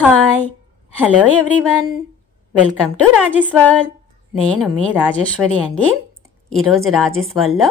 Hi hello everyone welcome to Rajesh world. నేను మీ రాజేశ్వరి అండి. ఈరోజు రాజేష్ వరల్డ్లో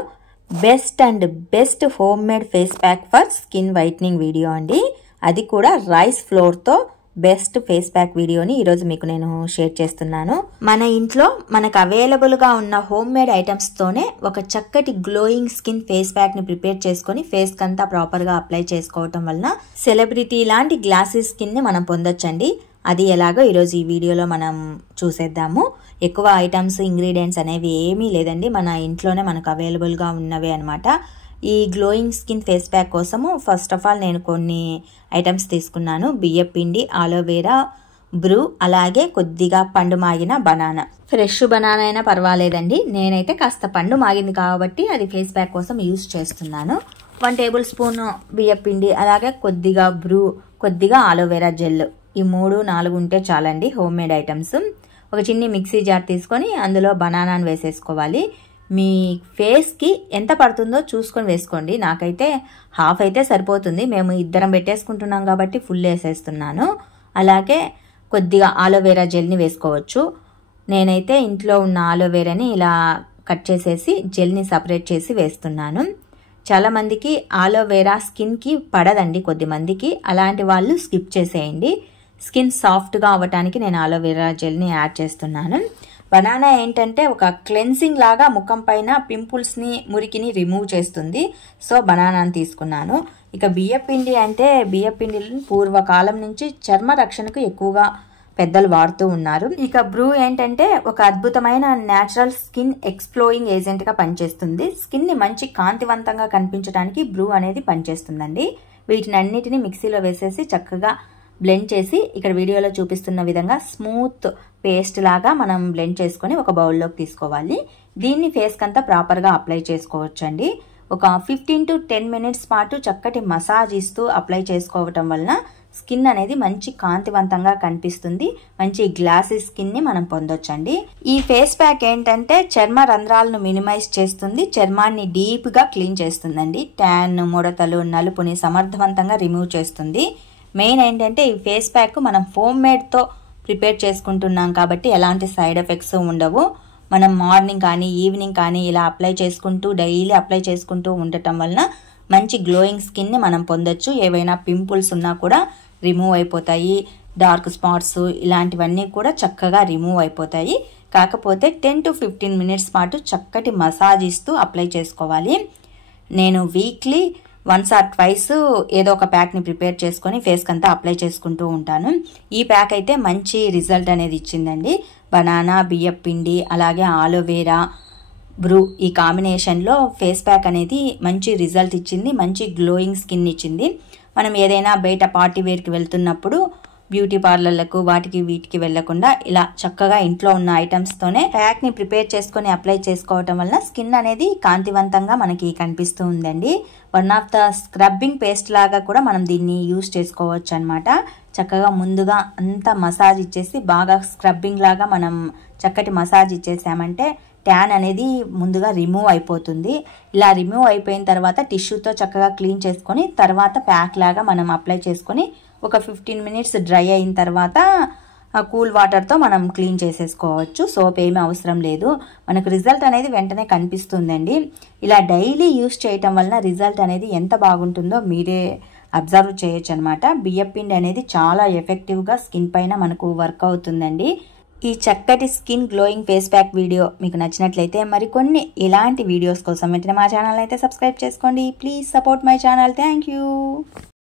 best home made face pack for skin whitening video అండి. అది కూడా రైస్ ఫ్లోర్తో బెస్ట్ ఫేస్ ప్యాక్ వీడియోని ఈరోజు మీకు నేను షేర్ చేస్తున్నాను. మన ఇంట్లో మనకు అవైలబుల్గా ఉన్న హోమ్ మేడ్ ఐటమ్స్తోనే ఒక చక్కటి గ్లోయింగ్ స్కిన్ ఫేస్ ప్యాక్ని ప్రిపేర్ చేసుకొని ఫేస్కి అంతా ప్రాపర్గా అప్లై చేసుకోవటం వలన సెలబ్రిటీ లాంటి గ్లాసీ స్కిన్ని మనం పొందొచ్చండి. అది ఎలాగో ఈరోజు ఈ వీడియోలో మనం చూసేద్దాము. ఎక్కువ ఐటమ్స్ ఇంగ్రీడియంట్స్ అనేవి ఏమీ లేదండి, మన ఇంట్లోనే మనకు అవైలబుల్గా ఉన్నవే అనమాట. ఈ గ్లోయింగ్ స్కిన్ ఫేస్ ప్యాక్ కోసము ఫస్ట్ ఆఫ్ ఆల్ నేను కొన్ని ఐటమ్స్ తీసుకున్నాను. బియ్యం పిండి, ఆలోవేరా, బ్రూ, అలాగే కొద్దిగా పండు మాగిన బనానా. ఫ్రెష్ బనానా అయినా పర్వాలేదండి, నేనైతే కాస్త పండు మాగింది కాబట్టి అది ఫేస్ ప్యాక్ కోసం యూజ్ చేస్తున్నాను. 1 టేబుల్ స్పూన్ బియ్యం పిండి, అలాగే కొద్దిగా బ్రూ, కొద్దిగా ఆలోవేరా జెల్. ఈ 3-4 ఉంటే చాలండి హోమ్ మేడ్ ఐటమ్స్. ఒక చిన్ని మిక్సీ జార్ తీసుకొని అందులో బనానాను వేసేసుకోవాలి. మీ ఫేస్కి ఎంత పడుతుందో చూసుకొని వేసుకోండి. నాకైతే హాఫ్ అయితే సరిపోతుంది, మేము ఇద్దరం పెట్టేసుకుంటున్నాం కాబట్టి ఫుల్ వేసేస్తున్నాను. అలాగే కొద్దిగా ఆలోవేరా జెల్ని వేసుకోవచ్చు. నేనైతే ఇంట్లో ఉన్న ఆలోవేరాని ఇలా కట్ చేసేసి జెల్ని సపరేట్ చేసి వేస్తున్నాను. చాలామందికి ఆలోవేరా స్కిన్కి పడదండి, కొద్దిమందికి. అలాంటి వాళ్ళు స్కిప్ చేసేయండి. స్కిన్ సాఫ్ట్గా అవ్వటానికి నేను ఆలోవేరా జెల్ని యాడ్ చేస్తున్నాను. బనానా ఏంటంటే ఒక క్లెన్సింగ్ లాగా ముఖం పైన పింపుల్స్ని, మురికిని రిమూవ్ చేస్తుంది. సో బనానాని తీసుకున్నాను. ఇక బియ్యం పిండి అంటే బియ్యం పిండిని పూర్వకాలం నుంచి చర్మ రక్షణకు ఎక్కువగా పెద్దలు వాడుతూ ఉన్నారు. ఇక బ్రూ ఏంటంటే ఒక అద్భుతమైన న్యాచురల్ స్కిన్ ఎక్స్ప్లోయింగ్ ఏజెంట్గా పనిచేస్తుంది. స్కిన్ని మంచి కాంతివంతంగా కనిపించడానికి బ్రూ అనేది పనిచేస్తుందండి. వీటిని అన్నిటిని మిక్సీలో వేసేసి చక్కగా బ్లెండ్ చేసి ఇక్కడ వీడియోలో చూపిస్తున్న విధంగా స్మూత్ పేస్ట్ లాగా మనం బ్లెండ్ చేసుకొని ఒక బౌల్లోకి తీసుకోవాలి. దీన్ని ఫేస్కి అంతా ప్రాపర్గా అప్లై చేసుకోవచ్చండి. ఒక 15 to 10 మినిట్స్ పాటు చక్కటి మసాజ్ ఇస్తూ అప్లై చేసుకోవటం వలన స్కిన్ అనేది మంచి కాంతివంతంగా కనిపిస్తుంది. మంచి గ్లాసీ స్కిన్ని మనం పొందొచ్చండి. ఈ ఫేస్ ప్యాక్ ఏంటంటే చర్మ రంధ్రాలను మినిమైజ్ చేస్తుంది, చర్మాన్ని డీప్గా క్లీన్ చేస్తుందండి. ట్యాన్, ముడతలు, నలుపుని సమర్థవంతంగా రిమూవ్ చేస్తుంది. మెయిన్ ఏంటంటే ఈ ఫేస్ ప్యాక్ మనం హోమ్ మేడ్తో ప్రిపేర్ చేసుకుంటున్నాం కాబట్టి ఎలాంటి సైడ్ ఎఫెక్ట్స్ ఉండవు. మనం మార్నింగ్ కానీ ఈవినింగ్ కానీ ఇలా అప్లై చేసుకుంటూ డైలీ అప్లై చేసుకుంటూ ఉండటం వలన మంచి గ్లోయింగ్ స్కిన్ని మనం పొందొచ్చు. ఏవైనా పింపుల్స్ ఉన్నా కూడా రిమూవ్ అయిపోతాయి. డార్క్ స్పాట్స్ ఇలాంటివన్నీ కూడా చక్కగా రిమూవ్ అయిపోతాయి. కాకపోతే 10 to 15 మినిట్స్ పాటు చక్కటి మసాజ్ ఇస్తూ అప్లై చేసుకోవాలి. నేను వీక్లీ 1 or 2 ఏదో ఒక ప్యాక్ని ప్రిపేర్ చేసుకొని ఫేస్కి అంతా అప్లై చేసుకుంటూ ఉంటాను. ఈ ప్యాక్ అయితే మంచి రిజల్ట్ అనేది ఇచ్చిందండి. బనానా, బియ్యం పిండి, అలాగే ఆలోవేరా, బ్రూ ఈ కాంబినేషన్లో ఫేస్ ప్యాక్ అనేది మంచి రిజల్ట్ ఇచ్చింది. మంచి గ్లోయింగ్ స్కిన్ ఇచ్చింది. మనం ఏదైనా బయట పార్టీ వేర్కి వెళ్తున్నప్పుడు బ్యూటీ పార్లర్లకు వాటికి వీటికి వెళ్లకుండా ఇలా చక్కగా ఇంట్లో ఉన్న ఐటమ్స్తోనే ప్యాక్ని ప్రిపేర్ చేసుకొని అప్లై చేసుకోవటం వలన స్కిన్ అనేది కాంతివంతంగా మనకి కనిపిస్తూ ఉందండి. One of the scrubbing paste లాగా కూడా మనం దీన్ని యూజ్ చేసుకోవచ్చు అనమాట. చక్కగా ముందుగా అంతా మసాజ్ ఇచ్చేసి బాగా స్క్రబ్బింగ్ లాగా మనం చక్కటి మసాజ్ ఇచ్చేసామంటే ట్యాన్ అనేది ముందుగా రిమూవ్ అయిపోతుంది. ఇలా రిమూవ్ అయిపోయిన తర్వాత టిష్యూతో చక్కగా క్లీన్ చేసుకొని తర్వాత ప్యాక్ లాగా మనం అప్లై చేసుకొని ఒక 15 మినిట్స్ డ్రై అయిన తర్వాత కూల్ వాటర్తో మనం క్లీన్ చేసేసుకోవచ్చు. సోప్ ఏమీ అవసరం లేదు. మనకు రిజల్ట్ అనేది వెంటనే కనిపిస్తుందండి. ఇలా డైలీ యూస్ చేయటం వలన రిజల్ట్ అనేది ఎంత బాగుంటుందో మీరే అబ్జర్వ్ చేయొచ్చు అనమాట. బియ్యం పిండి అనేది చాలా ఎఫెక్టివ్గా స్కిన్ పైన మనకు వర్క్ అవుతుందండి. ఈ చక్కటి skin glowing face pack video మీకు నచ్చినట్లయితే మరికొన్ని ఇలాంటి వీడియోస్ కోసం వెంటనే మా ఛానల్ అయితే సబ్స్క్రైబ్ చేసుకోండి. Please support my channel. Thank you.